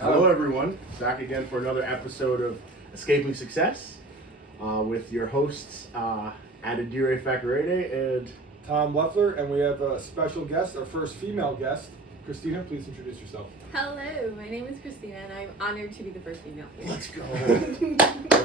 Hello, everyone. Back again for another episode of Escaping Success with your hosts, Adidire Fakarede and Tom Leffler, and we have a special guest, our first female guest. Christina, please introduce yourself. Hello, my name is Christina, and I'm honored to be the first female here. let's go. We're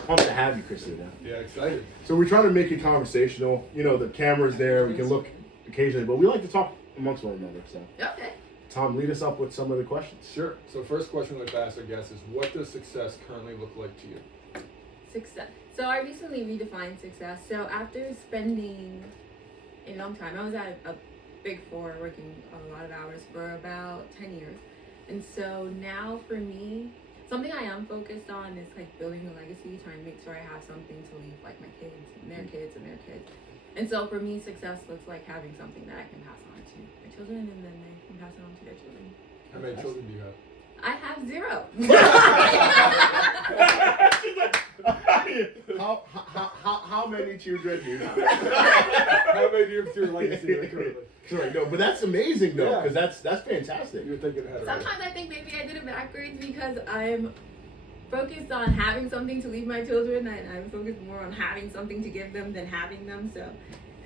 pumped to have you, Christina. Yeah, excited. So we're trying to make it conversational. You know, the camera's there. We can look occasionally, but we like to talk amongst one another. So, Okay. Tom, lead us up with some of the questions. Sure. So first question I'd like to ask our guest is, what does success currently look like to you? Success. So I recently redefined success. So after spending a long time, I was at a Big Four working a lot of hours for about 10 years. And so now for me, something I am focused on is like building a legacy, trying to make sure I have something to leave like my kids and their kids and their kids. And so for me, success looks like having something that I can pass on to my children and then they can pass it on to their children. How many children do you have? I have 0. How many children do you have? How many do you have to your legacy currently? Sorry, no, but that's amazing though, Yeah. because that's fantastic. You're thinking ahead, right? Sometimes I think maybe I did it backwards because I'm focused on having something to leave my children and I'm focused more on having something to give them than having them. So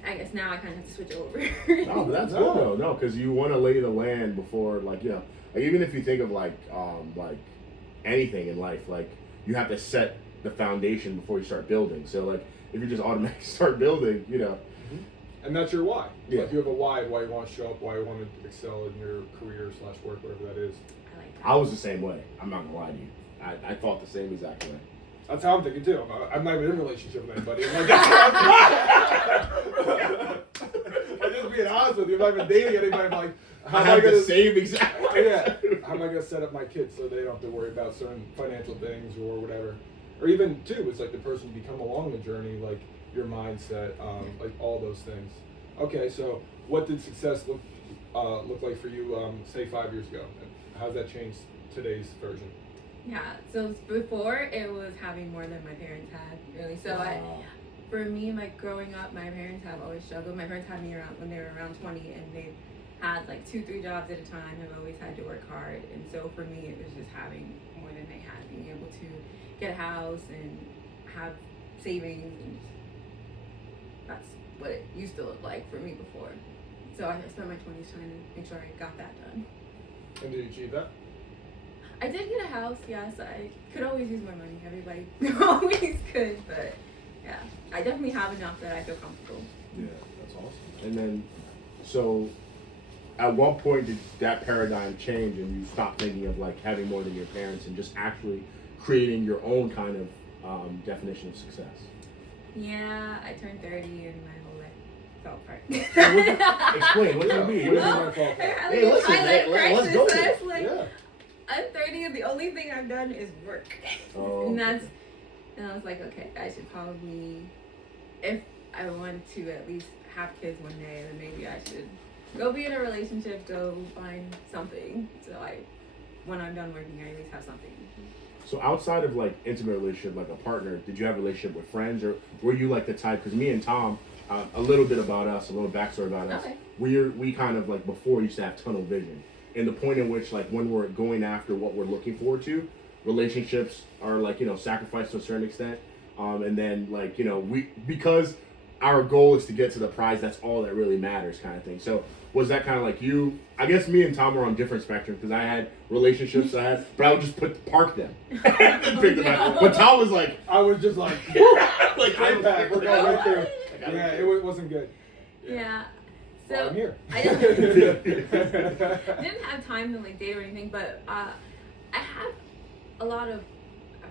I guess now I kind of have to switch over. No, but that's good though. No, because you want to lay the land before, like, you know, like even if you think of like anything in life, like you have to set the foundation before you start building. So like if you just automatically start building, you know. And that's your why. Yeah. Like you have a why you want to show up, why you want to excel in your career / work, whatever that is. I like I was the same way. I'm not gonna lie to you. I thought the same exact way. That's how I'm thinking too. I'm not even in a relationship with anybody. I'm just being honest with you. I'm not even dating anybody. I'm like, how I am I have gonna the same exact yeah. How am I gonna set up my kids so they don't have to worry about certain financial things or whatever? Or even too, it's like the person you become along the journey, like your mindset, like all those things. Okay, so what did success look like for you, say 5 years ago? And how's that changed today's version? Yeah, so before it was having more than my parents had, really. So for me, like growing up, my parents have always struggled. My parents had me around when they were around 20 and they've had like 2-3 jobs at a time. I've always had to work hard. And so for me, it was just having more than they had, being able to get a house and have savings. And that's what it used to look like for me before. So I spent my 20s trying to make sure I got that done. And did you achieve that? I did get a house, yes. I could always use more money. Everybody always could, but yeah. I definitely have enough that I feel comfortable. Yeah, that's awesome. And then, so at what point did that paradigm change and you stopped thinking of like having more than your parents and just actually creating your own kind of definition of success? Yeah, I turned 30 and my whole life fell apart. Explain, what do you mean? Well, Hey, listen, let's go. So it's like, Yeah. I'm 30 and the only thing I've done is work. Oh, And I was like, okay, I should probably, if I want to at least have kids one day, then maybe I should go be in a relationship, go find something. So when I'm done working, I at least have something. So outside of like intimate relationship, like a partner, did you have a relationship with friends, or were you like the type? Because me and Tom, a little bit about us, a little backstory about us. Okay. We kind of like before used to have tunnel vision, and the point in which like when we're going after what we're looking forward to, relationships are like, you know, sacrificed to a certain extent, and then like, you know, because our goal is to get to the prize, that's all that really matters, kind of thing. So was that kind of like you? I guess me and Tom were on different spectrums because I had relationships but I would just park them and pick them out. But Tom was like, I was just like, like impact, we're going right through. Yeah, it wasn't good. Yeah. So Well, I'm here. I didn't have time to like date or anything, but I have a lot of,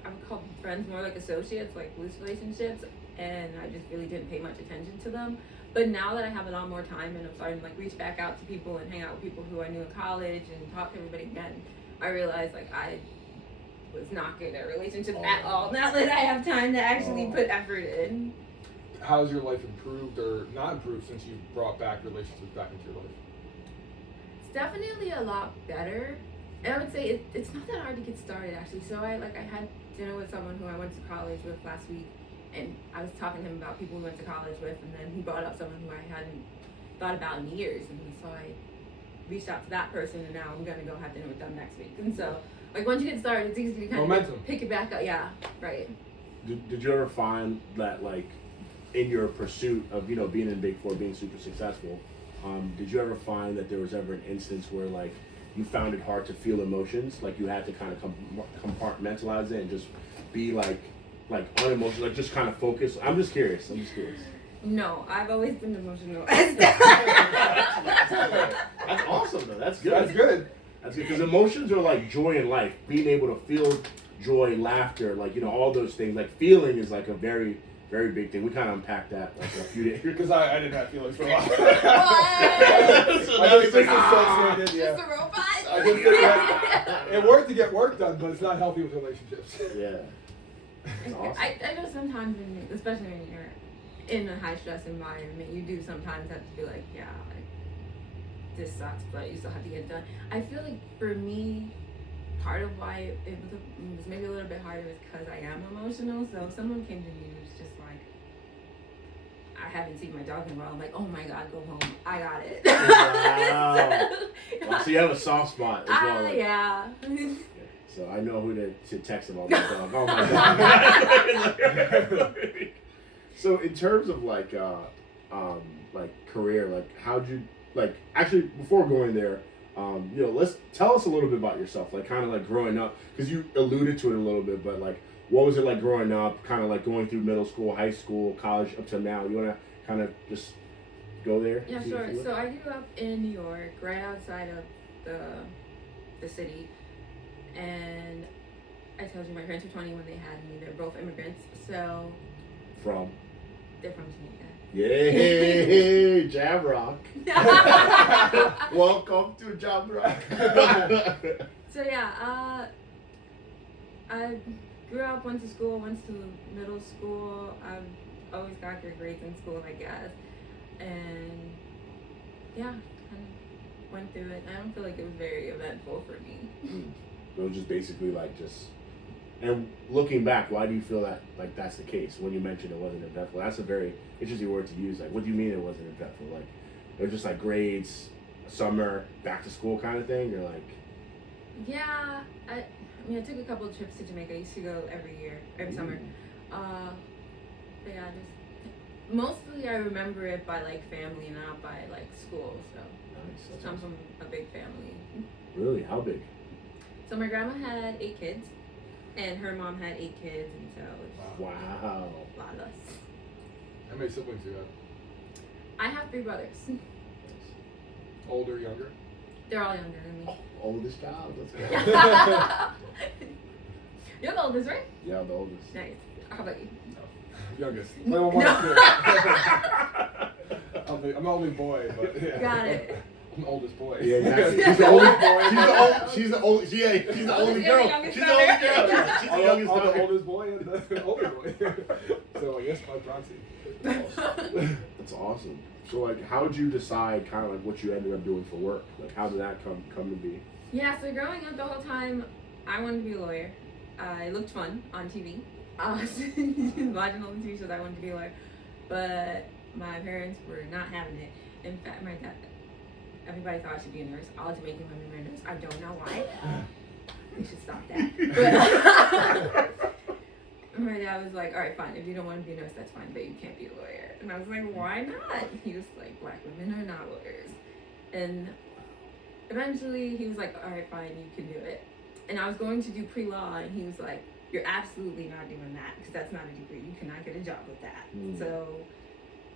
I would call them friends, more like associates, like loose relationships, and I just really didn't pay much attention to them. But now that I have a lot more time and I'm starting to like reach back out to people and hang out with people who I knew in college and talk to everybody again, I realized like I was not good at relationships at all. Now that I have time to actually put effort in. How's your life improved or not improved since you brought back relationships back into your life? It's definitely a lot better. And I would say it's not that hard to get started actually. So I had dinner with someone who I went to college with last week, and I was talking to him about people we went to college with, and then he brought up someone who I hadn't thought about in years, and so I reached out to that person, and now I'm gonna go have dinner with them next week. And so, like, once you get started, it's easy to kind Momentum. of pick it back up. Yeah, right. Did you ever find that, like, in your pursuit of, you know, being in Big Four, being super successful, did you ever find that there was ever an instance where, like, you found it hard to feel emotions, like you had to kind of compartmentalize it and just be like unemotional, like just kind of focus? I'm just curious. No, I've always been emotional. That's awesome though. That's good. That's good. That's good, because emotions are like joy in life. Being able to feel joy, laughter, like, you know, all those things. Like feeling is like a very, very big thing. We kind of unpacked that like a few days. Because I didn't have feelings for a while. So I now just he's like, disassociated, Just yeah. a robot. I just didn't have, it worked to get work done, but it's not healthy with relationships. Yeah. That's awesome. I know sometimes, especially when you're in a high stress environment, you do sometimes have to be like, yeah, like, this sucks, but you still have to get it done. I feel like for me, part of why it was maybe a little bit harder is because I am emotional. So if someone came to me and was just like, I haven't seen my dog in a while, I'm like, oh my God, go home. I got it. Wow. Well, so you have a soft spot as well. Like, yeah. so I know who to text about my dog. Oh my God. So in terms of like career, like how'd you, like, actually before going there, you know, let's tell us a little bit about yourself, like kind of like growing up, because you alluded to it a little bit, but like what was it like growing up, kind of like going through middle school, high school, college up to now? You want to kind of just go there? Yeah, sure. So I grew up in New York, right outside of the city, and I told you my parents were 20 when they had me. They're both immigrants, so From? they're from Jamaica. Yay, Jam Rock. Welcome to Jam Rock. So yeah, I grew up, went to school, went to middle school. I've always got good grades in school, I guess, and yeah, kind of went through it. I don't feel like it was very eventful for me. It was just basically like and looking back, why do you feel that like that's the case? When you mentioned it wasn't eventful, that's a very interesting word to use. Like, what do you mean it wasn't eventful? Like, it was just like grades, summer, back to school kind of thing. You're like, Yeah, I mean, I took a couple of trips to Jamaica. I used to go every summer. But yeah, just mostly I remember it by like family, not by like school. So nice. I come from a big family. Really? How big? So my grandma had 8 kids, and her mom had 8 kids, and so it was Wow. a lot of us. How many siblings do you have? I have 3 brothers. Older, younger? They're all younger than me. Oldest child. Let's go. You're the oldest, right? Yeah, the oldest. Nice. How about you? Youngest. No. I'm the only boy, but yeah. Got it. I'm the oldest boy. Yeah, exactly. She's the only boy. She's the only girl. She's the only girl. She's the youngest I'm the daughter. oldest boy and the older boy. So I guess by proxy. That's awesome. So like, how did you decide kind of like what you ended up doing for work? Like, how did that come to be? Yeah, so growing up the whole time, I wanted to be a lawyer. It looked fun on TV. Watching all the TV shows, I wanted to be a lawyer. But my parents were not having it. In fact, my dad, everybody thought I should be a nurse. All Jamaican women were nurses. I don't know why. We should stop that. But my dad was like, all right, fine. If you don't want to be a nurse, that's fine, but you can't be a lawyer. And I was like, why not? He was like, black women are not lawyers. And eventually he was like, all right, fine, you can do it. And I was going to do pre-law, and he was like, you're absolutely not doing that, because that's not a degree. You cannot get a job with that. So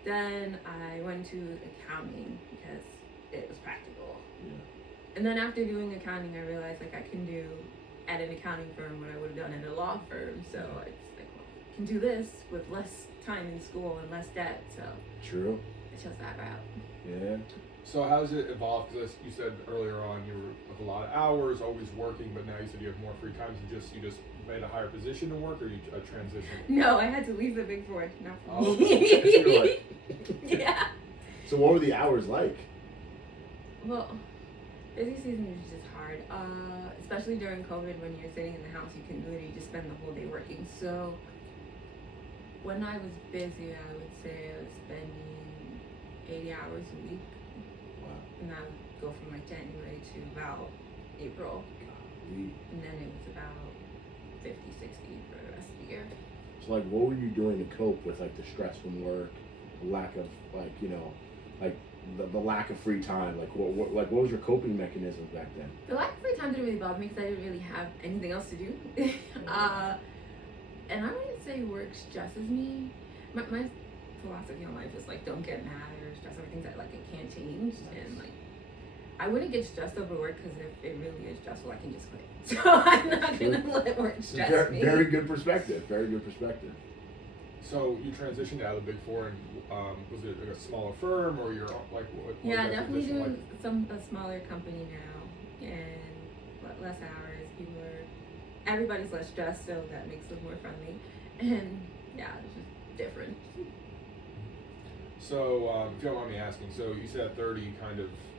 then I went to accounting because it was practical. Yeah. And then after doing accounting, I realized like I can do at an accounting firm what I would have done at a law firm. So it's like, well, I can do this with less time in school and less debt. So True. I chose that route. Yeah. So how's it evolved? Because you said earlier on you were with a lot of hours, always working, but now you said you have more free time. So you just made a higher position in work, or you a transition? No, I had to leave the Big Four. Not for Oh, me. Yeah. So what were the hours like? Well, busy season is just hard. Especially during COVID, when you're sitting in the house, you can literally just spend the whole day working. So when I was busy, I would say I was spending 80 hours a week. Wow. And that go from like January to about April. And then it was about 50, 60 for the rest of the year. So like, what were you doing to cope with like the stress from work, the lack of like, you know, like the lack of free time? Like what was your coping mechanism back then? The lack of free time didn't really bother me because I didn't really have anything else to do. And I wouldn't say work stresses me. My philosophy on life is like, don't get mad or stress over things that like it can't change. Nice. And like, I wouldn't get stressed over work because if it really is stressful, I can just quit. So I'm not gonna let work stress me. Very good perspective. Very good perspective. So you transitioned out of the Big Four, and was it like a smaller firm, or you're like what? Yeah, was that definitely position doing a smaller company now and less hours. Everybody's less stressed, so that makes it more friendly. And yeah, it's just different. So if you don't mind me asking, so you said at 30,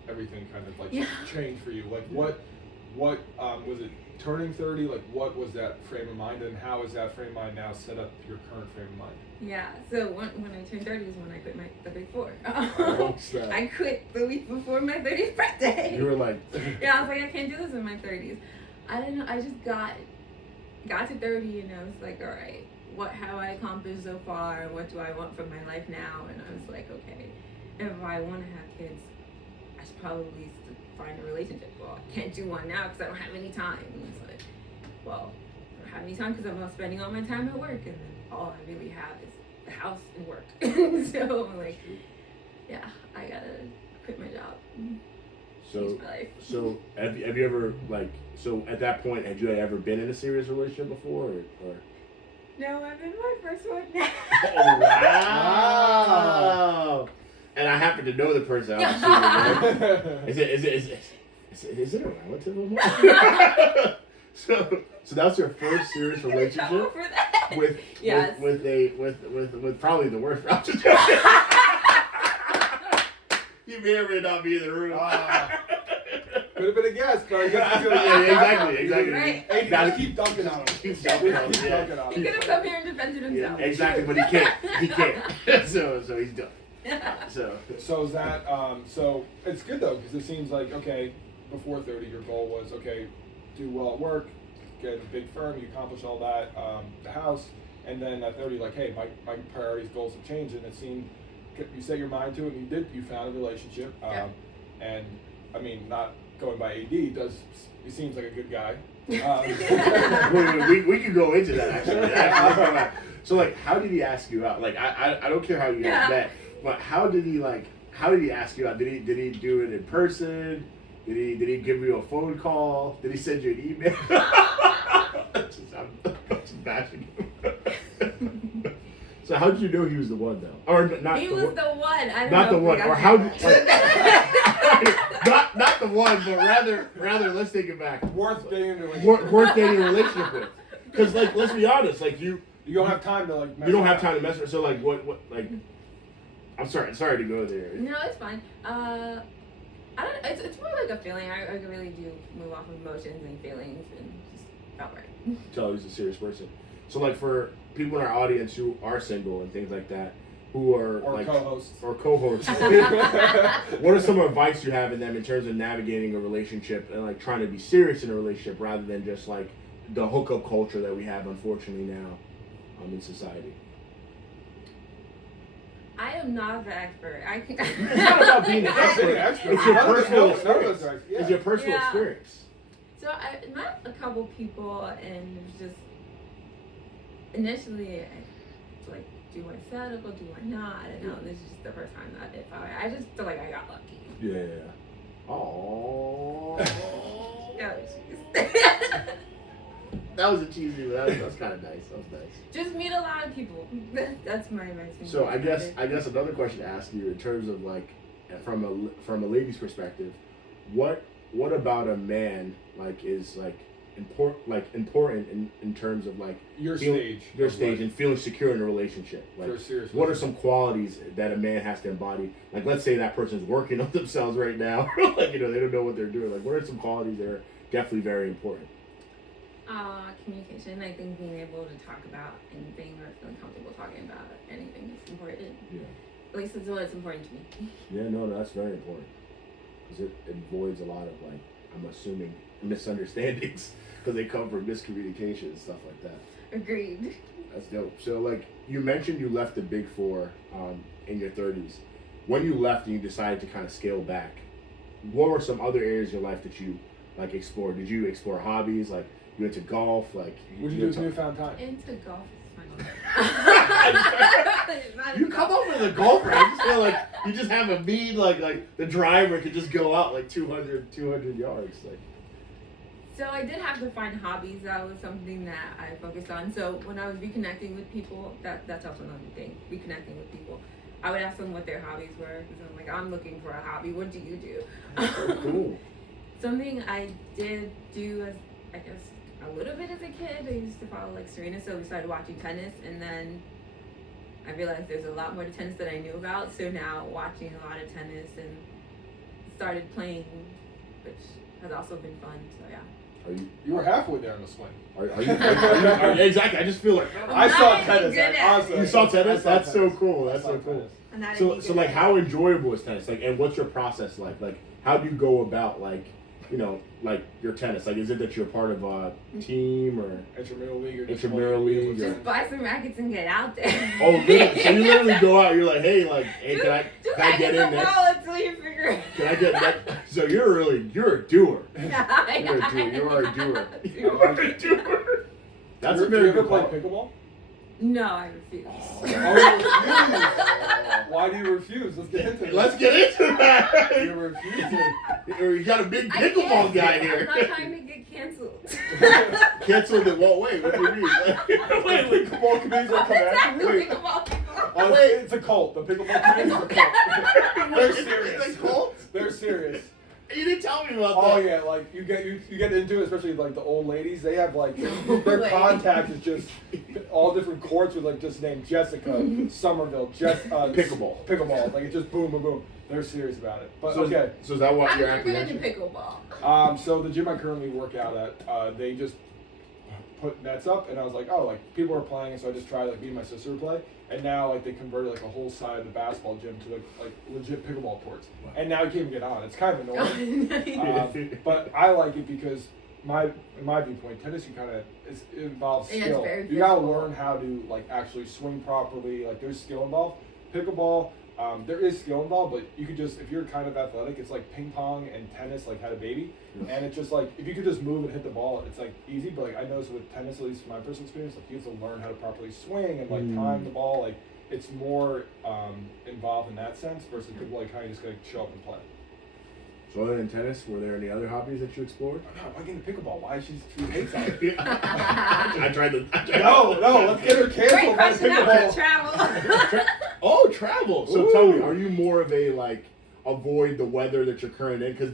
everything kind of like changed for you. Like what was it? Turning 30, like what was that frame of mind, and how is that frame of mind now set up your current frame of mind? Yeah, so when I turned 30 is when I quit the Big Four. I I quit the week before my 30th birthday. You were like, yeah, I was like, I can't do this in my 30s. I didn't know. I just got to 30 and I was like, all right, what have I accomplished so far? What do I want from my life now? And I was like, okay, if I want to have kids, I should probably find a relationship. Well, I can't do one now because I don't have any time. And it's like, well, I don't have any time because I'm not spending all my time at work, and then all I really have is the house and work. So I'm like, yeah, I gotta quit my job. Change my life. So have you ever like, so at that point, had you ever been in a serious relationship before, or? No, I'm in my first one now. Oh, wow. And I happen to know the person. I'm assuming, right? Is it a relative of mine? So that was your first serious relationship with yes. with probably the worst. I'm just joking. You may or may not be in the room. Could have been a guess, but I guess exactly. Right. Hey, you gotta keep dunking on him. Keep dunking on him. He could have come here and defended himself. Yeah, exactly, but he can't. So he's done. So is that so it's good though, because it seems like, okay, before 30 your goal was, okay, do well at work, get a big firm, you accomplish all that, the house, and then at 30 like, hey, my priorities, goals have changed, and it seemed you set your mind to it, and you found a relationship, and I mean, not going by AD, he seems like a good guy. We could go into that actually. So like, how did he ask you out? Like, I don't care how you guys met, but how did he ask you out? Did he do it in person? Did he give you a phone call? Did he send you an email? I'm just bashing him. So how did you know he was the one though? Or not? He was the one. I don't not know. The one. Or how? Not the one, but rather. Let's take it back. Worth dating a relationship. Worth dating a relationship with. Because like, let's be honest. Like you don't have time to like. You don't have time to mess with. So like, what like? I'm sorry to go there. No, it's fine. I don't. It's more like a feeling. I really do move off of emotions and feelings, and just felt right. Tell he's a serious person. So like, for people in our audience who are single and things like that, who are like co-hosts what are some advice you have in them in terms of navigating a relationship and like trying to be serious in a relationship rather than just like the hookup culture that we have unfortunately now in society? I am not the expert. It's not about being an expert. It's your personal experience. It's your personal experience. So I met a couple people, and it was just initially like, do I settle or do I not? I don't know. This is just the first time that I just feel like I got lucky. Yeah. Oh. That was a cheesy, but that was kind of nice. That was nice. Just meet a lot of people. That's my advice. So I guess another question to ask you in terms of like from a lady's perspective, what about a man like is like important in terms of like your stage and feeling secure in a relationship? Like, what are some qualities that a man has to embody? Like, let's say that person's working on themselves right now, like, they don't know what they're doing. Like, what are some qualities that are definitely very important? Communication. I think being able to talk about anything or feeling comfortable talking about anything is important. Yeah. At least it's what's important to me. Yeah, no, that's very important. because it avoids a lot of like, I'm assuming, misunderstandings because they come from miscommunication and stuff like that. Agreed. That's dope. So like you mentioned, you left the Big Four in your 30s. When you left and you decided to kind of scale back, what were some other areas of your life that you like explored? Did you explore hobbies? Like you into golf? Like What did you do with newfound time? Into golf is You come up with a golfer. I just feel like you just have a mean like the driver could just go out like 200 yards. Like So I did have to find hobbies. That was something that I focused on. So when I was reconnecting with people, that's also another thing. Reconnecting with people, I would ask them what their hobbies were because I'm like, I'm looking for a hobby. What do you do? cool. Something I did do as I guess a little bit as a kid. I used to follow like Serena, so we started watching tennis, and then I realized there's a lot more to tennis that I knew about. So now watching a lot of tennis and started playing, which has also been fun. So yeah. You were halfway there in the swing. Are you exactly? I just feel like I saw tennis. Honestly, you saw tennis. That's so cool. That's so cool. So like, how enjoyable is tennis? Like, and what's your process like? Like, how do you go about like, you know, like your tennis? Like, is it that you're part of a team or intramural league or intramural league? Just buy some rackets and get out there. Oh, good. So you literally go out. You're like, hey, can I get in next? Until you figure it. Can I get next? So you're a doer. You're a doer. You are a doer. That's a very good play call. pickleball? No, I refuse. Oh, you refuse. Why do you refuse? Let's get into it. Let's get into that. You refuse. You got a big pickleball guy here. I'm not trying to get canceled. Canceled in what way? What do you mean? Wait, pickleball committees will come after you? Pickleball people. Oh, wait, it's a cult. The pickleball committees are a cult. They're serious. It's a cult? They're serious. You didn't tell me about that. Oh yeah, like you get into it, especially like the old ladies. They have like their contact is just all different courts with like just named Jessica, Somerville, pickleball. Like it's just boom, boom, boom. They're serious about it. But so, okay. So is that what you're I've never acting been into pickleball. So the gym I currently work out at, they just put nets up, and I was like, oh, like people are playing, so I just tried like me and my sister would play, and now like they converted like a whole side of the basketball gym to like legit pickleball courts, and now you can't even get on. It's kind of annoying, but I like it because in my viewpoint, tennis it involves skill. You gotta learn how to like actually swing properly. Like there's skill involved. Pickleball. There is skill involved, but you could just, if you're kind of athletic, it's like ping pong and tennis like had a baby. And it's just like, if you could just move and hit the ball, it's like easy. But like I noticed with tennis, at least from my personal experience, like you have to learn how to properly swing and like time the ball. Like it's more involved in that sense versus people like how you just gotta show up and play. So other than tennis, were there any other hobbies that you explored? No, why get into pickleball? Why is she hates on it? I tried to. No, let's get her canceled by pickleball. Travel. Oh, travel. So tell me, are you more of a like avoid the weather that you're currently in? Because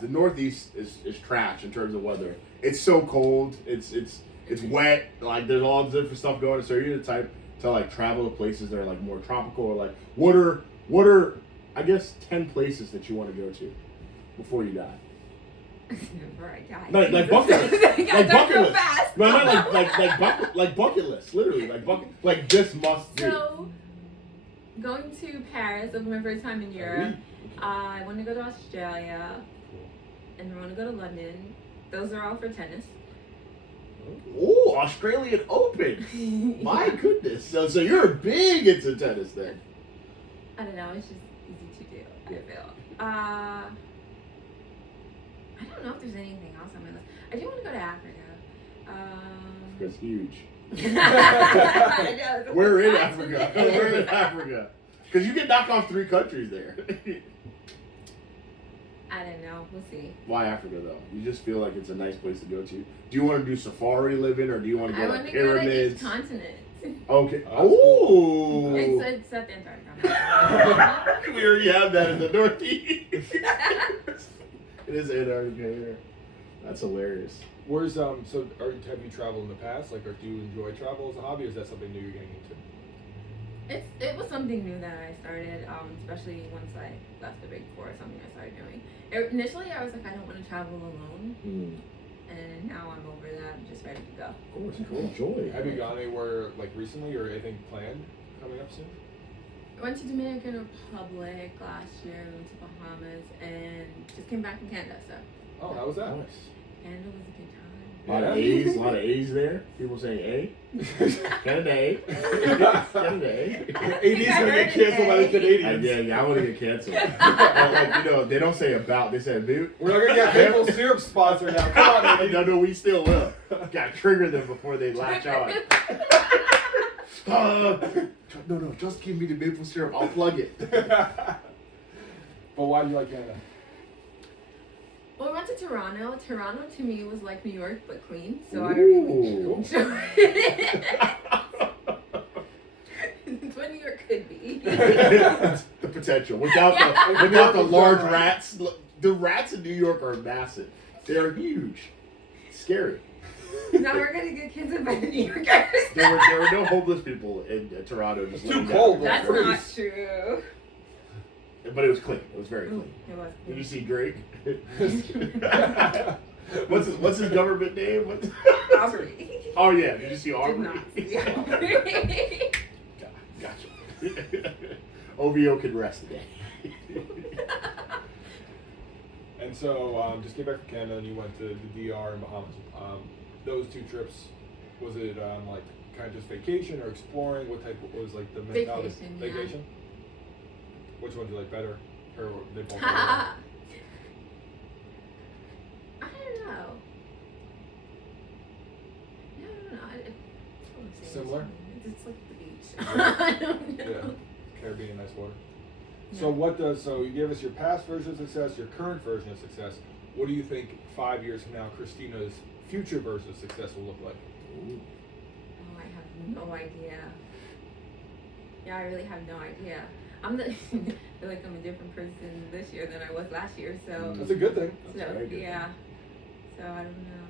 the Northeast is trash in terms of weather. It's so cold. It's wet. Like there's all this different stuff going on. So are you the type to like travel to places that are like more tropical, or like what are I guess 10 places that you want to go to before you die? Before I die. Like bucket list. Like bucket list. Fast. No, not like bucket list. Literally, like this must do. So, going to Paris, that was my first time in Europe. I want to go to Australia, and I want to go to London. Those are all for tennis. Oh, Australian Open. My goodness. So you're big into tennis then. I don't know. It's just easy to do. I feel. I don't know if there's anything else on my list. I do want to go to Africa. That's huge. I know, We're in Africa. We're in Africa. Because you can knock off 3 countries there. I don't know. We'll see. Why Africa though? You just feel like it's a nice place to go to. Do you want to do safari living, or do you want to go like pyramids? I want to go to each continent. Okay. Oh. It's at the Antarctica. We already have that in the Northeast. It is Antarctica here. That's hilarious. Where's have you traveled in the past? Like, or do you enjoy travel as a hobby, or is that something new you're getting into? It was something new that I started, especially once I left the Big Four. Something I started doing. Initially, I was like, I don't want to travel alone, and now I'm over that. I'm just ready to go. Of course, enjoy. Have you gone anywhere like recently, or anything planned coming up soon? I went to Dominican Republic last year, went to Bahamas, and just came back from Canada, so. Oh, how was that? Nice. Canada was a good time. A lot of A's there. People saying A. Canada A. Canada A. AD's gonna get canceled by the Canadians. Yeah, I want to get canceled. Like, they don't say about, they say about. We're not gonna get maple syrup sponsor now. Come on, man. No, we still will. Gotta trigger them before they latch on. No, just give me the maple syrup. I'll plug it. But why do you like Canada? Well, I went to Toronto. Toronto to me was like New York but clean, so I really enjoyed it. It's what New York could be. The potential without the large rats. The rats in New York are massive. They are huge, scary. Now we're gonna get kids by the New Yorkers. There were no homeless people in Toronto. Just It's too cold. That's not true. But it was clean. It was very clean. It was. Did you see Drake? What's his government name? Aubrey. Oh yeah, did you see Aubrey? Did not see Aubrey. Gotcha. OVO can rest today. And so, just came back from Canada and you went to the DR and Bahamas. Those 2 trips, was it like kind of just vacation or exploring? What was like the mentality? Vacation. Which one do you like better? Or they both? I don't know. Similar? It's like the beach. I don't know. Yeah. Caribbean, nice water. Yeah. So you gave us your past version of success, your current version of success. What do you think 5 years from now, Christina's future version of success will look like? Ooh. Oh, I have no idea. Yeah, I really have no idea. I feel like I'm a different person this year than I was last year, so. That's a good thing. That's very good. Yeah. So I don't know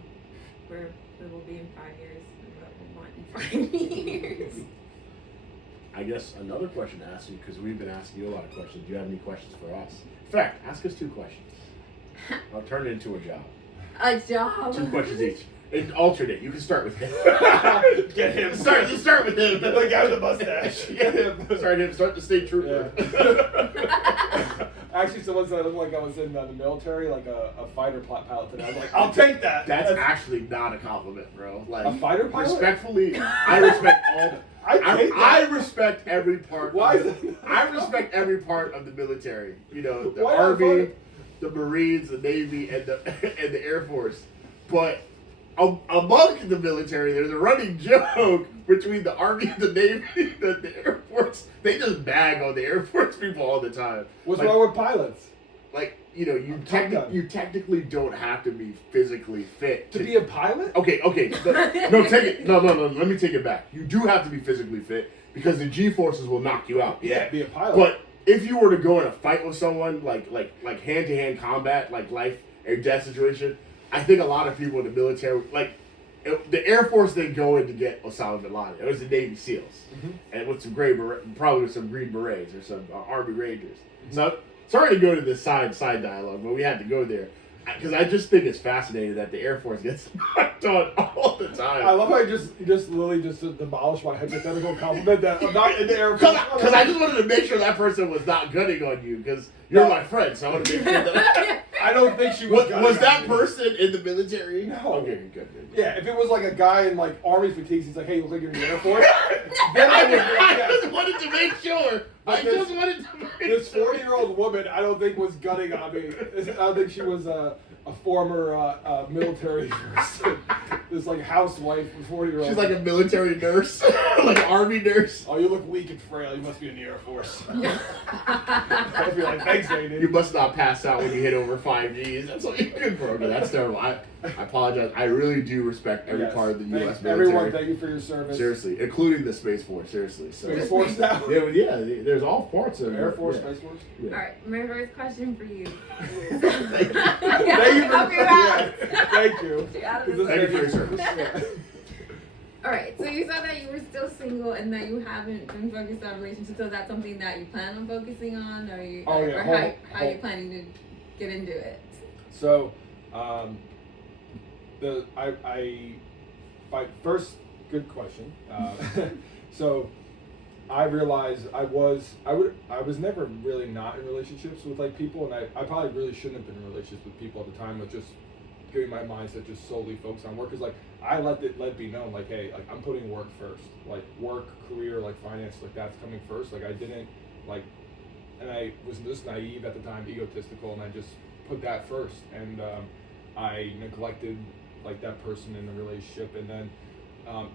where we will be in 5 years and what we want in 5 years. I guess another question to ask you, because we've been asking you a lot of questions. Do you have any questions for us? In fact, ask us 2 questions. I'll turn it into a job. A job? 2 questions each. And alternate. You can start with him. Get him. Start with him. The guy with the mustache. Get him. Start the state trooper. Yeah. Actually, someone said I looked like I was in the military, like a fighter pilot today. I was like, I'll take that. That's actually not a compliment, bro. Like, a fighter pilot? Respectfully, I respect all. I respect every part. Why is it? I respect every part of the military. You know, the Why Army, the Marines, the Navy, and the Air Force. But among the military, there's a running joke between the Army and the Navy that the Air Force, they just bag on the Air Force people all the time. What's wrong with pilots? Like, you know, you technically don't have to be physically fit to be a pilot. Okay. No, take it. No. Let me take it back. You do have to be physically fit because the G forces will knock you out. Yeah, be a pilot. But if you were to go in a fight with someone, like hand-to-hand combat, like life or death situation, I think a lot of people in the military, like the Air Force, they go in to get Osama bin Laden. It was the Navy SEALs, and with some probably with some Green Berets or some Army Rangers. So sorry to go to this side dialogue, but we had to go there because I just think it's fascinating that the Air Force gets knocked on all the time. I love how you just literally just demolished my hypothetical compliment that I'm not in the Air Force. Because I just wanted to make sure that person was not gunning on you because you're my friend, so I want to make sure that. I don't think she was. Was that person in the military? No. Okay, good. Yeah, if it was like a guy in like Army fatigues, he's like, "Hey, you look like you're in the Air Force." Then I would. I just wanted to make sure. This 40-year-old woman, I don't think was gunning on me. I don't think she was a former military person. This like housewife, 40-year-old. She's like a military nurse, like an Army nurse. Oh, you look weak and frail. You must be in the Air Force. I'd be like, thanks, Aiden. You must not pass out when you hit over 5 Gs. That's what you're good for. Okay, that's terrible. I apologize. I really do respect every part of the U.S. military. Everyone, thank you for your service. Seriously, including the Space Force. Seriously. So. Space Force now? Yeah. There's all parts of Air Force, yeah. Space Force. Yeah. All right, my first question for you. Thank you. Thank you. Thank you for your service. Yeah. All right, so you said that you were still single and that you haven't been focused on relationships. So is that something that you plan on focusing on, or you, how are you planning to get into it? So, first good question. So, I realized I was never really not in relationships with like people, and I probably really shouldn't have been in relationships with people at the time, but just giving my mindset just solely focused on work. Cause like I let it be known like, hey, like I'm putting work first, like work, career, like finance, like that's coming first. Like I didn't like, and I was just naive at the time, egotistical, and I just put that first, and I neglected like that person in the relationship, and then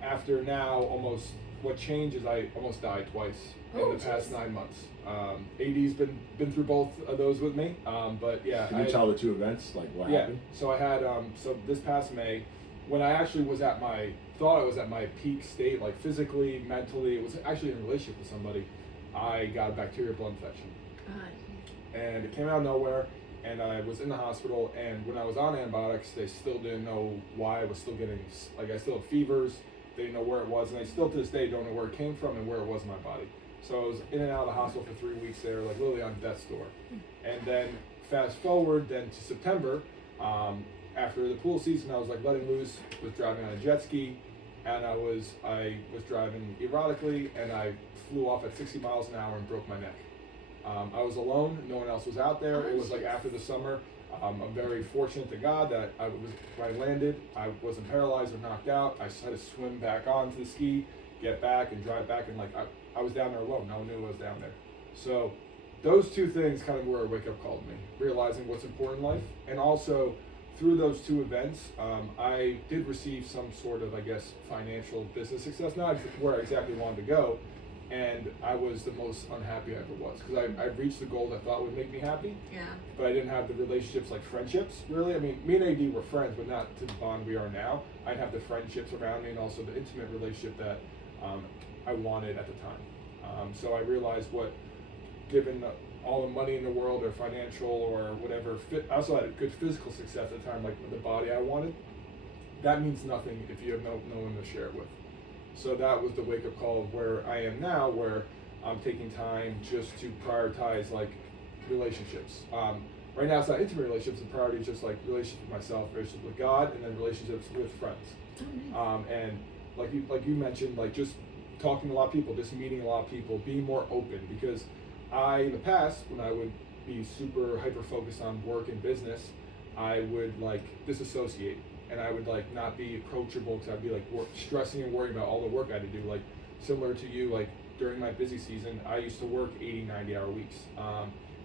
after now almost. What changed is I almost died twice in the past 9 months. AD's been through both of those with me, but yeah. Can you tell the two events, like what happened? So I had so this past May, when I actually was at thought I was at my peak state, like physically, mentally. It was actually in a relationship with somebody. I got a bacterial blood infection, and it came out of nowhere. And I was in the hospital, and when I was on antibiotics, they still didn't know why I was still getting, like I still had fevers. They didn't know where it was, and I still to this day don't know where it came from and where it was in my body. So I was in and out of the hospital for 3 weeks there, like literally on death's door. And then fast forward then to September, after the pool season, I was like letting loose, was driving on a jet ski, and I was driving erotically, and I flew off at 60 miles an hour and broke my neck. I was alone, no one else was out there. It was like after the summer. I'm very fortunate to God that when I landed, I wasn't paralyzed or knocked out. I just had to swim back onto the ski, get back and drive back, and like I was down there alone. No one knew I was down there. So those two things kind of were a wake-up call to me, realizing what's important in life. And also through those two events, I did receive some sort of, I guess, financial business success, not where I exactly wanted to go. And I was the most unhappy I ever was, because I reached the goal that I thought would make me happy. Yeah. But I didn't have the relationships like friendships, really. I mean, me and AD were friends, but not to the bond we are now. I didn't have the friendships around me and also the intimate relationship that I wanted at the time. So I realized given all the money in the world or financial or whatever, I also had a good physical success at the time, like the body I wanted. That means nothing if you have no one to share it with. So that was the wake-up call of where I am now, where I'm taking time just to prioritize like relationships. Right now it's not intimate relationships, the priority is just like relationships with myself, relationships with God, and then relationships with friends. Oh, nice. And like you mentioned, like just talking to a lot of people, just meeting a lot of people, being more open, because in the past, when I would be super hyper-focused on work and business, I would like disassociate. And I would like not be approachable because I'd be like stressing and worrying about all the work I had to do. Like similar to you, like during my busy season, I used to work 80, 90-hour weeks.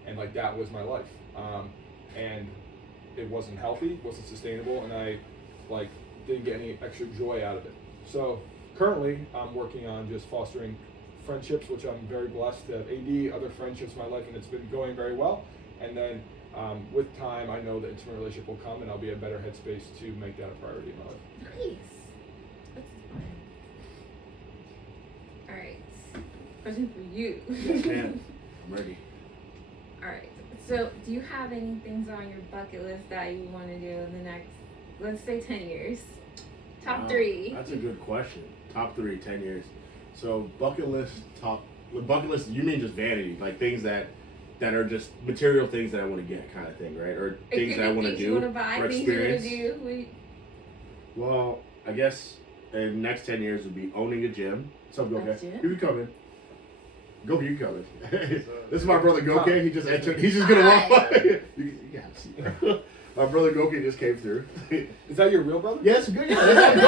And like that was my life. And it wasn't healthy, wasn't sustainable, and I like didn't get any extra joy out of it. So currently I'm working on just fostering friendships, which I'm very blessed to have other friendships in my life, and it's been going very well. And then with time, I know the intimate relationship will come, and I'll be in a better headspace to make that a priority in my life. Nice. That's fun. All right. Question for you. Yes, ma'am. I'm ready. All right. So, do you have any things on your bucket list that you want to do in the next, let's say, 10 years? Top 3. That's a good question. Top 3, 10 years. So, bucket list, you mean just vanity, like things that are just material things that I want to get, kind of thing, right? Or things that I want to do, or experience. Well, I guess in the next 10 years would be owning a gym. What's up, Goke? You can come in. Goke, you can come in. This is my brother Goke. He just entered. He's just gonna walk by. You can have a seat. My brother Goke just came through. Is that your real brother? Yes, good. Yeah, that's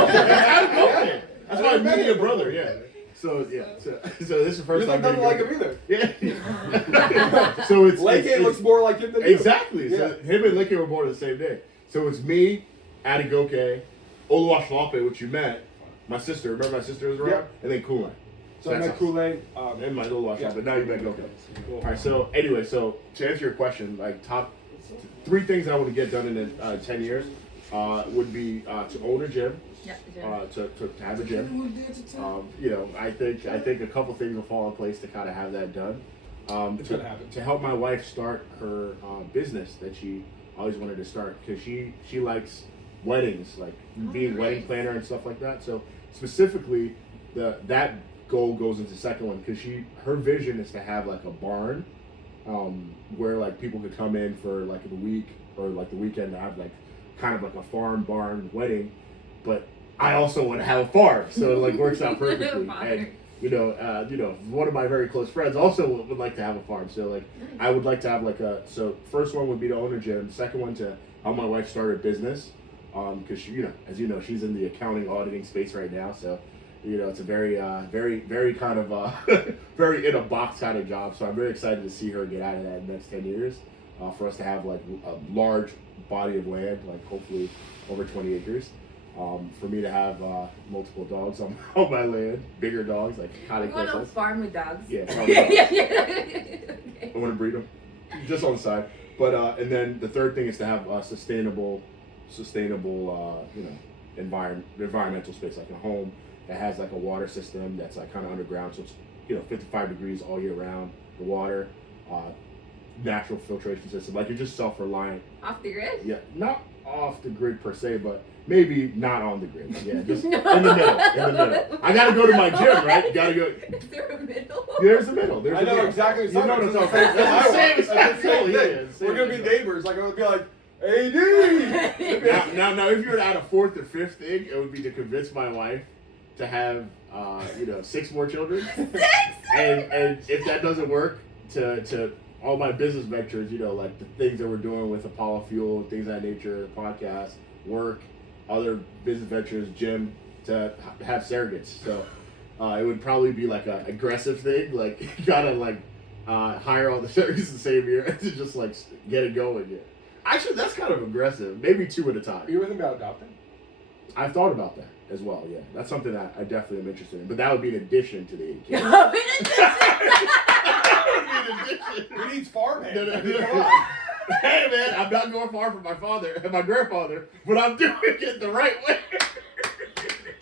how Goke. That's why I met your brother. Yeah. So this is the first time. You look nothing like him either. Yeah. So it's Lincoln looks more like him than you. Exactly. Yeah. So him and Lincoln were born the same day. So it's me, Adegoke, Oluwashalape, which you met, my sister. Remember my sister was around, Yeah. and then Kule. So I met Kule. And my Oluwashalape, Yeah. but now you met Goke. Cool. All right. So anyway, to answer your question, like top 3 things I want to get done in 10 years would be to own a gym. Yeah, the gym. To have a gym. I think a couple things will fall in place to kind of have that done. It's gonna happen. To help my wife start her business that she always wanted to start, because she likes weddings, like being wedding planner and stuff like that. So specifically, that goal goes into the second one, because her vision is to have like a barn, where like people could come in for like the week or like the weekend to have like kind of like a farm barn wedding. But I also want to have a farm, so it like works out perfectly. one of my very close friends also would like to have a farm. So like, I would like to have so first one would be to own a gym. Second one to help my wife start a business, because she, as you know, she's in the accounting auditing space right now. So, it's a very, very kind of very in a box kind of job. So I'm very excited to see her get out of that in the next 10 years. For us to have like a large body of land, like hopefully over 20 acres. For me to have multiple dogs on my land, bigger dogs, like kind You want to farm with dogs? Yeah. Okay. I want to breed them, just on the side. But and then the third thing is to have a sustainable, environmental space, like a home that has like a water system that's like kind of underground, so it's 55 degrees all year round. The water, natural filtration system, like you're just self-reliant. Off the grid? Yeah, not off the grid per se, but maybe not on the grid. Yeah, just in the middle. I gotta go to my gym, right? Gotta go. Is there a middle? There's a middle. There's I a know middle. exactly what You know you're what I'm talking talking about. about. It's It's the same thing. We're gonna be neighbors. Like I'm gonna be like, AD. Now, if you were to add a fourth or fifth thing, it would be to convince my wife to have, 6 more children. 6? And if that doesn't work, to all my business ventures, like the things that we're doing with Apollo Fuel, things of that nature, podcast, work, other business ventures, gym, to have surrogates. So it would probably be like an aggressive thing, like you gotta hire all the surrogates the same year to just like get it going. Yeah. Actually, that's kind of aggressive. Maybe 2 at a time. Are you thinking about adopting? I've thought about that as well. Yeah, that's something that I definitely am interested in. But that would be in addition to the 8 kids. He needs farmhand. No. Come on. Hey man, I'm not going far from my father and my grandfather, but I'm doing it the right way.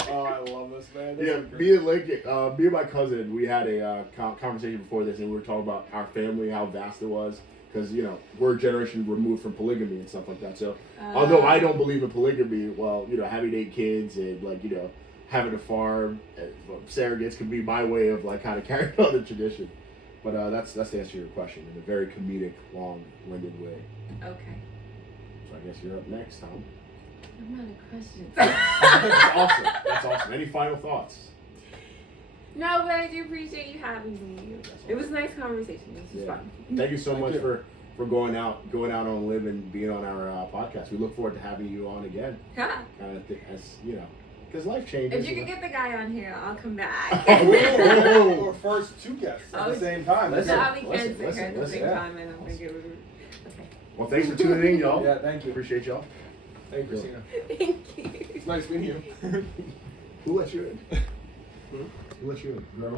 Oh, I love this, man. This Yeah, is great. me and Lincoln, me and my cousin, we had a conversation before this, and we were talking about our family, how vast it was, because we're a generation removed from polygamy and stuff like that. So, although I don't believe in polygamy, well, having 8 kids and having a farm, surrogates can be my way of kind of carrying on the tradition. But that's to answer your question in a very comedic, long-winded way. Okay. So I guess you're up next, Tom. I'm out of questions. That's awesome. Any final thoughts? No, but I do appreciate you having me. It was a nice conversation. This was fun. Thank you so Thank much you. for going out on a limb and being on our podcast. We look forward to having you on again. Ha. Because life changes. If you could get the guy on here, I'll come back. Or first 2 guests at the same time. No, Listen, we can't sit here at the same yeah. time. I don't think it would. Okay. Well, thanks for tuning in, y'all. Yeah, thank you. Appreciate y'all. Hey, Christina. Thank you. It's nice meeting you. Who let you in? Who let you in? Grandma?